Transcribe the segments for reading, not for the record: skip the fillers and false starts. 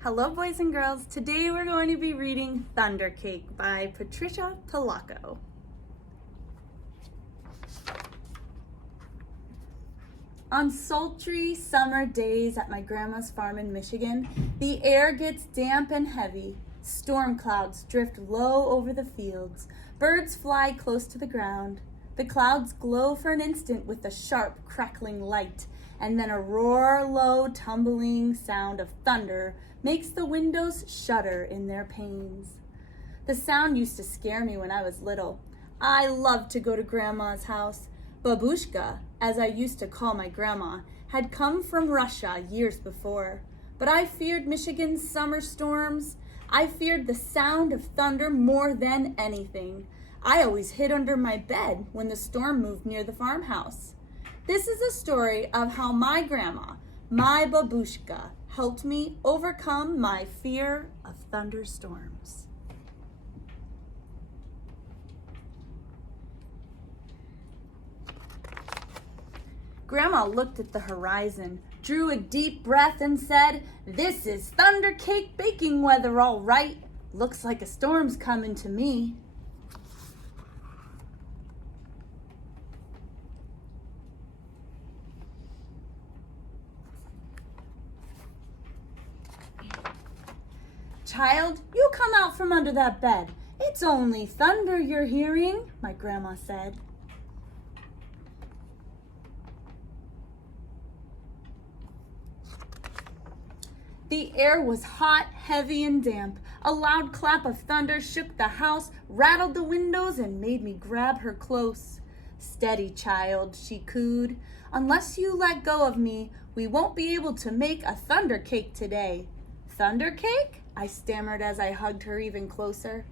Hello boys and girls, today we're going to be reading Thunder Cake by Patricia Polacco. On sultry summer days at my grandma's farm in Michigan, the air gets damp and heavy. Storm clouds drift low over the fields. Birds fly close to the ground. The clouds glow for an instant with a sharp crackling light, and then a roar, low, tumbling sound of thunder makes the windows shudder in their panes. The sound used to scare me when I was little. I loved to go to Grandma's house. Babushka, as I used to call my grandma, had come from Russia years before. But I feared Michigan's summer storms. I feared the sound of thunder more than anything. I always hid under my bed when the storm moved near the farmhouse. This is a story of how my grandma, my babushka, helped me overcome my fear of thunderstorms. Grandma looked at the horizon, drew a deep breath, and said, "This is thunder cake baking weather, all right. Looks like a storm's coming to me." "Child, you come out from under that bed. It's only thunder you're hearing," my grandma said. The air was hot, heavy, and damp. A loud clap of thunder shook the house, rattled the windows, and made me grab her close. "Steady, child," she cooed. "Unless you let go of me, we won't be able to make a thunder cake today." "Thunder cake?" I stammered as I hugged her even closer.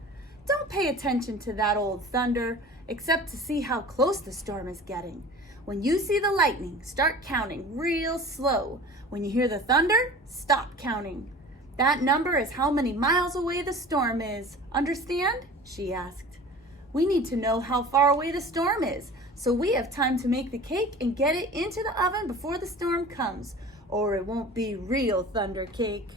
"Don't pay attention to that old thunder, except to see how close the storm is getting. When you see the lightning, start counting real slow. When you hear the thunder, stop counting. That number is how many miles away the storm is. Understand?" she asked. "We need to know how far away the storm is, so we have time to make the cake and get it into the oven before the storm comes, or it won't be real thunder cake."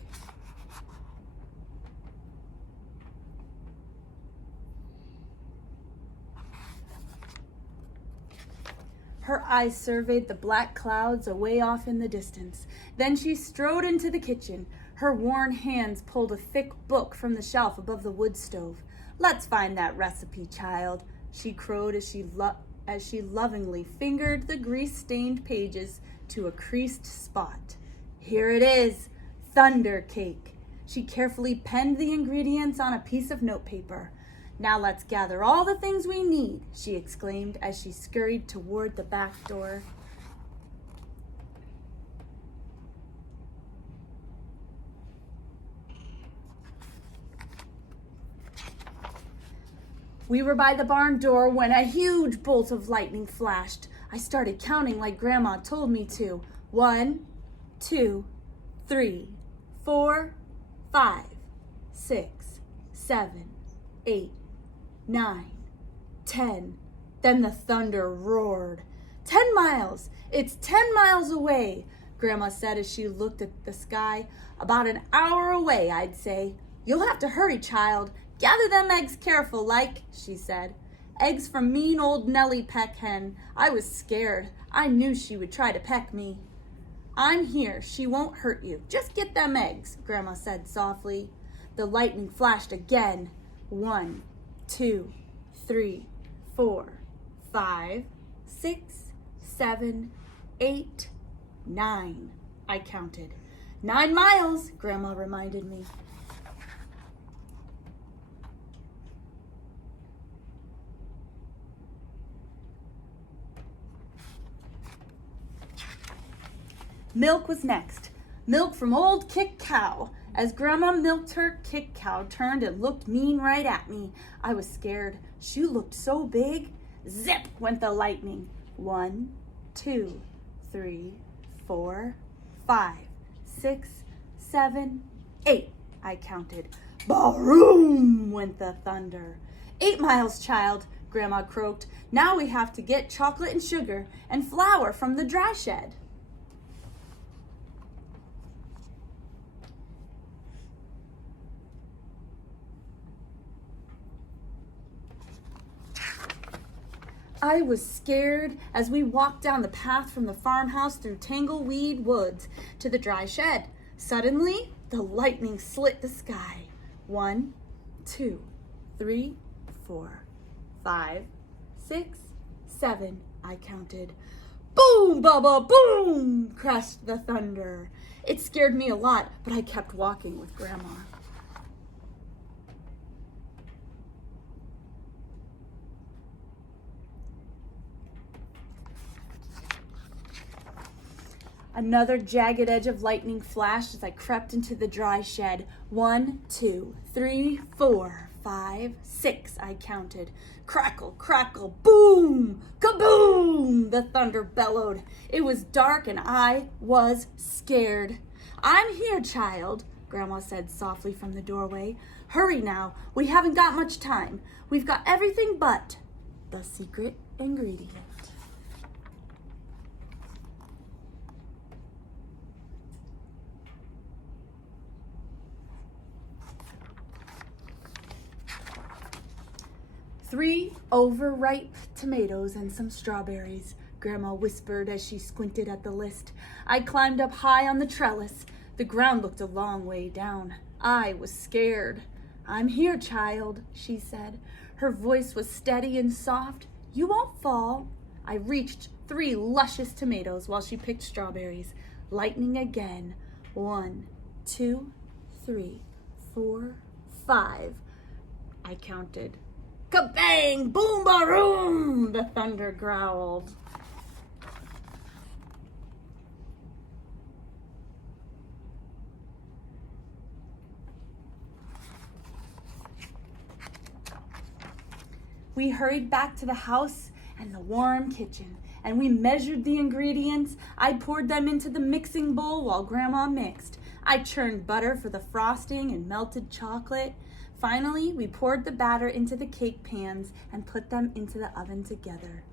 Her eyes surveyed the black clouds away off in the distance. Then she strode into the kitchen. Her worn hands pulled a thick book from the shelf above the wood stove. "Let's find that recipe, child," she crowed as she lovingly fingered the grease-stained pages to a creased spot. "Here it is, thunder cake." She carefully penned the ingredients on a piece of notepaper. "Now let's gather all the things we need," she exclaimed as she scurried toward the back door. We were by the barn door when a huge bolt of lightning flashed. I started counting like Grandma told me to. 1, 2, 3, 4, 5, 6, 7, 8, 9, 10. Then the thunder roared. 10 miles! It's 10 miles away," Grandma said as she looked at the sky. "About an hour away, I'd say. You'll have to hurry, child. Gather them eggs careful like," she said. "Eggs from mean old Nellie Peck Hen. I was scared. I knew she would try to peck me." "I'm here. She won't hurt you. Just get them eggs," Grandma said softly. The lightning flashed again. 1, 2, 3, 4, 5, 6, 7, 8, 9, I counted. 9 miles, Grandma reminded me. Milk was next. Milk from old Kick Cow. As Grandma milked her, Kick Cow turned and looked mean right at me. I was scared. She looked so big. Zip went the lightning. 1, 2, 3, 4, 5, 6, 7, 8, I counted. Boom went the thunder. 8 miles, child, Grandma croaked. Now we have to get chocolate and sugar and flour from the dry shed. I was scared as we walked down the path from the farmhouse through tangleweed woods to the dry shed. Suddenly, the lightning slit the sky. 1, 2, 3, 4, 5, 6, 7, I counted. Boom, Bubba, boom, crashed the thunder. It scared me a lot, but I kept walking with Grandma. Another jagged edge of lightning flashed as I crept into the dry shed. 1, 2, 3, 4, 5, 6, I counted. Crackle, crackle, boom, kaboom, the thunder bellowed. It was dark and I was scared. I'm here, child, Grandma said softly from the doorway. Hurry now, we haven't got much time. We've got everything but the secret ingredient. Three overripe tomatoes and some strawberries, Grandma whispered as she squinted at the list. I climbed up high on the trellis. The ground looked a long way down. I was scared. I'm here, child, she said. Her voice was steady and soft. You won't fall. I reached 3 luscious tomatoes while she picked strawberries. Lightning again. 1, 2, 3, 4, 5. I counted. Kabang! Boom! Baroom! The thunder growled. We hurried back to the house and the warm kitchen, and we measured the ingredients. I poured them into the mixing bowl while Grandma mixed. I churned butter for the frosting and melted chocolate. Finally, we poured the batter into the cake pans and put them into the oven together.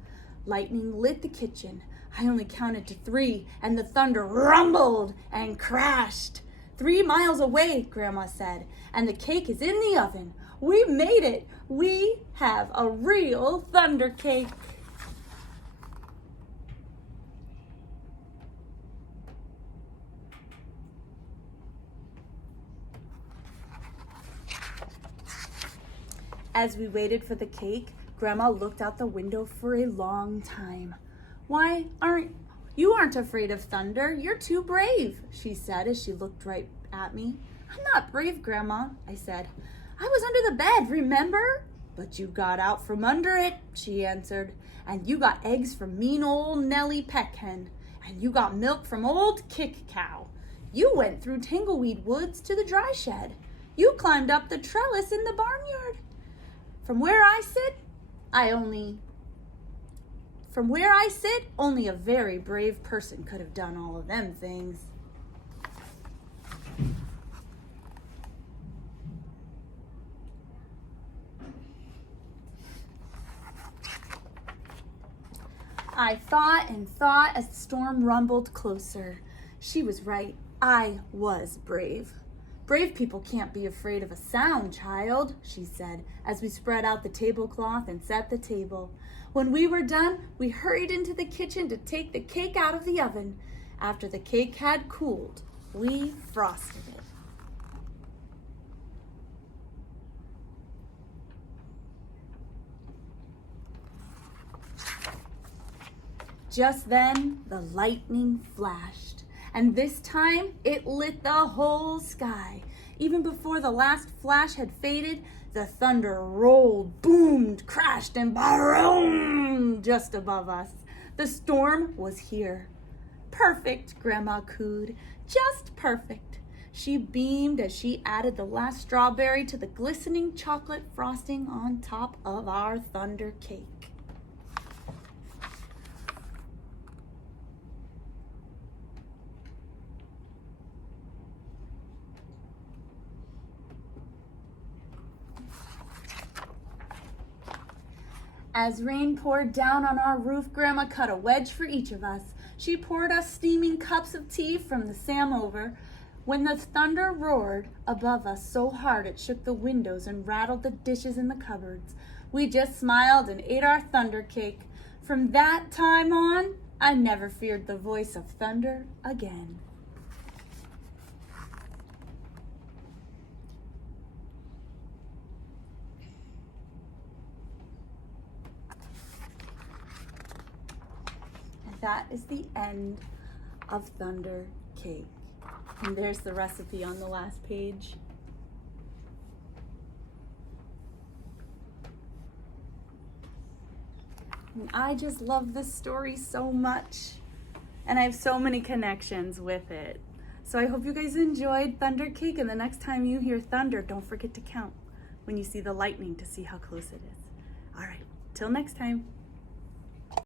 Lightning lit the kitchen. I only counted to 3, and the thunder rumbled and crashed. 3 miles away, Grandma said, and the cake is in the oven. We made it. We have a real thunder cake. As we waited for the cake, Grandma looked out the window for a long time. Why, you aren't afraid of thunder. You're too brave, she said as she looked right at me. I'm not brave, Grandma, I said. I was under the bed, remember? But you got out from under it, she answered. And you got eggs from mean old Nellie Peckhen. And you got milk from old Kick Cow. You went through tangleweed woods to the dry shed. You climbed up the trellis in the barnyard. From where I sit, only a very brave person could have done all of them things. I thought and thought as the storm rumbled closer. She was right. I was brave. Brave people can't be afraid of a sound, child, she said, as we spread out the tablecloth and set the table. When we were done, we hurried into the kitchen to take the cake out of the oven. After the cake had cooled, we frosted it. Just then, the lightning flashed, and this time it lit the whole sky. Even before the last flash had faded, the thunder rolled, boomed, crashed, and baroom just above us. The storm was here. Perfect, Grandma cooed, just perfect. She beamed as she added the last strawberry to the glistening chocolate frosting on top of our thunder cake. As rain poured down on our roof, Grandma cut a wedge for each of us. She poured us steaming cups of tea from the samovar. When the thunder roared above us so hard it shook the windows and rattled the dishes in the cupboards, we just smiled and ate our thunder cake. From that time on, I never feared the voice of thunder again. And that is the end of Thunder Cake. And there's the recipe on the last page. And I just love this story so much. And I have so many connections with it. So I hope you guys enjoyed Thunder Cake. And the next time you hear thunder, don't forget to count when you see the lightning to see how close it is. All right, till next time.